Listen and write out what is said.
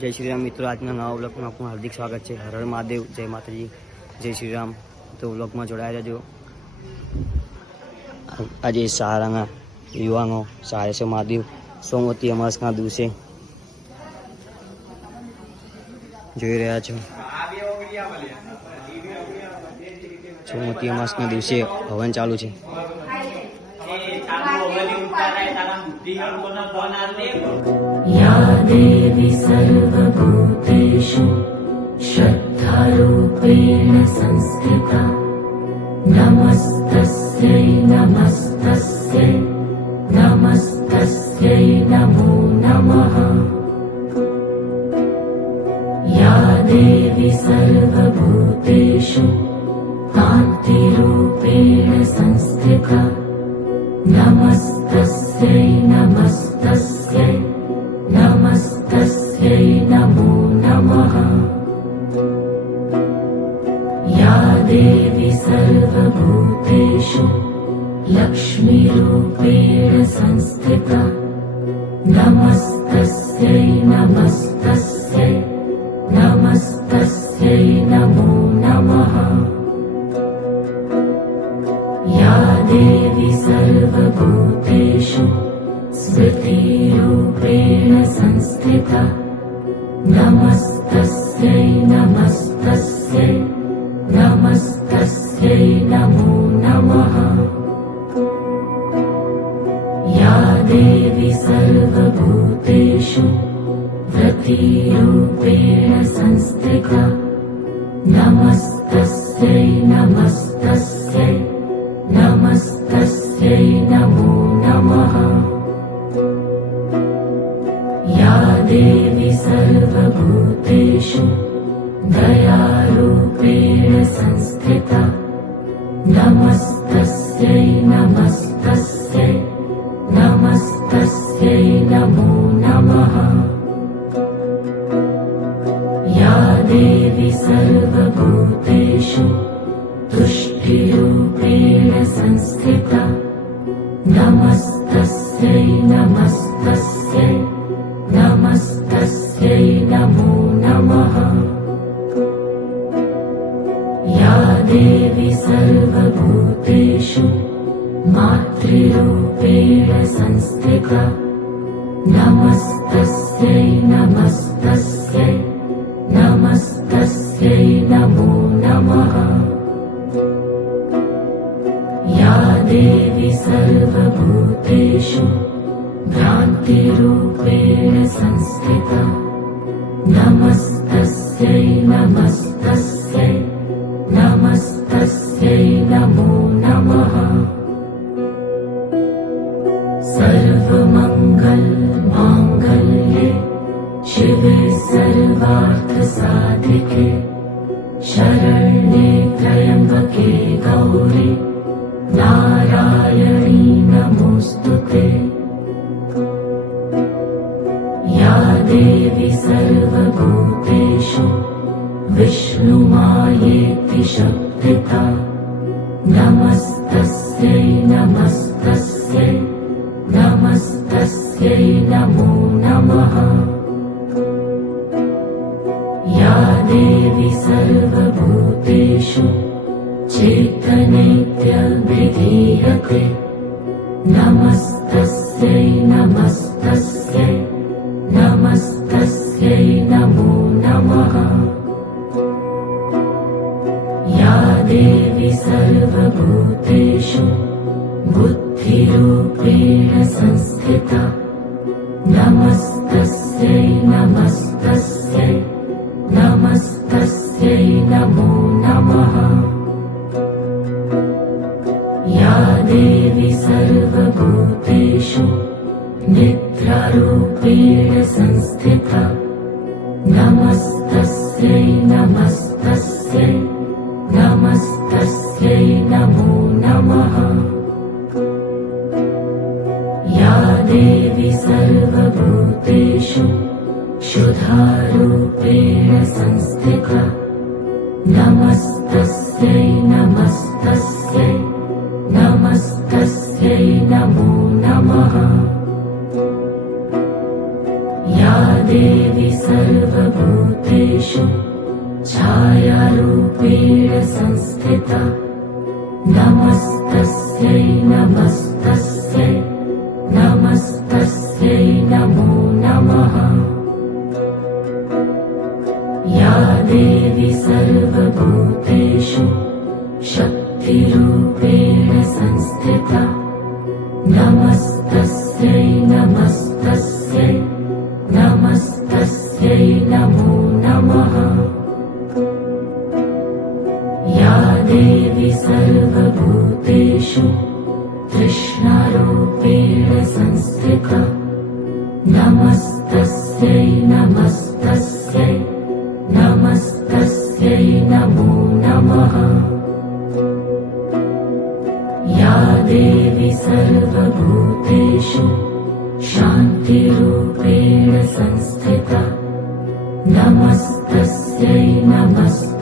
जय श्री राम मित्रों, आज नवा व्लॉग में आपको हार्दिक स्वागत है। हर हर महादेव, जय माता जी, जय श्री राम। तो व्लॉग में जोड़ाया जाजो। आज सहारा युवाओं सहारे से महादेव सोमवती अमासना दिवसे જોઈ રહ્યા છો। સોમવતી અમાસના દિવસે હવન ચાલુ છે। या देवी सर्वभूतेषु श्रद्धारूपेण संस्थिता नमस्तस्यै नमस्तस्यै नमस्तस्यै नमो नमः। या देवी सर्वभूतेषु कान्तिरूपेण संस्थिता नमस्तस्यै नमस्तस्यै नमस्तस्यै नमो नमः। या देवी सर्वभूतेषु लक्ष्मीरूपेण संस्थिता नमस्तस्यै नमस्तस्यै नमस्तस्यै नमो नमः। या देवी सर्वभूतेषु स्मृतिरूपेण संस्थिता नमस्तस्यै नमस्तस्यै नमस्तस्यै नमो नमः। या देवी सर्वभूतेषु व्रतिरूपेण संस्थिता नमस्तस्यै नमस्तस्यै नमस्तस्यै नमो नमः। या देवी सर्वभूतेषु दयारूपेण संस्थिता नमस्तस्यै नमस्तस्यै नमस्तस्यै नमो नमः। या देवी सर्वभूतेषु तुष्टिरूपेण संस्थिता नमस्तस्यै नमस्तस्यै नमस्तस्यै नमो नमः। या देवी सर्वभूतेषु मातृरूपेण संस्थिता नमस्तस्यै नमस्तस्यै नमस्तस्यै नमो नमः। या देवी सर्वभूतेषु भ्रान्तिरूपेण संस्थिता नमस्तस्यै नमस्तस्यै नमस्तस्यै नमो नमः। सर्वमङ्गलमाङ्गल्ये शिवे सर्वार्थसाधिके शरण्ये त्र्यम्बके गौरी नारायणी नमोस्तुते। या देवी सर्वभूतेषु विष्णुमायेति शक्तिता नमस्तस्यै नमस्तस्यै नमस्तस्यै नमो नमः। या देवी सर्वभूतेषु चैतन्यविधीयते नमस्तस्यै नमस्तस्यै नमस्तस्यै नमो नमः। या देवी सर्वभूतेषु बुद्धिरूपेण संस्थिता नमस्तस्यै नमस्तस्यै नमस्तस्यै नमो नमः। या देवी सर्वभूतेषु निद्रारूपेण संस्थिता नमस्तस्यै नमस्तस्यै नमस्तस्यै नमो नमः। या देवी सर्वभूतेषु शुद्धारूपेण संस्थिता नमस्तस्यै नमस्तस्यै नमस्तस्यै नमो नमः। या देवी सर्व संस्थिता नमस्तस्यै नमस्तस्यै नमस्तस्यै नमो नमः या देवी सर्वभूतेषु शक्तिरूपेण संस्थिता नमस्तस्यै नमस्तस्यै नमस्तस्यै नमो नमः या देवी सर्वभूतेषु तृष्णारूपेण संस्थिता नमस्तस्यै नमस्तस्यै नमस्तस्यै नमो नमः या देवी सर्वभूतेषु शान्तिरूपेण संस्थिता नमस्तस्यै नमस्तस्यै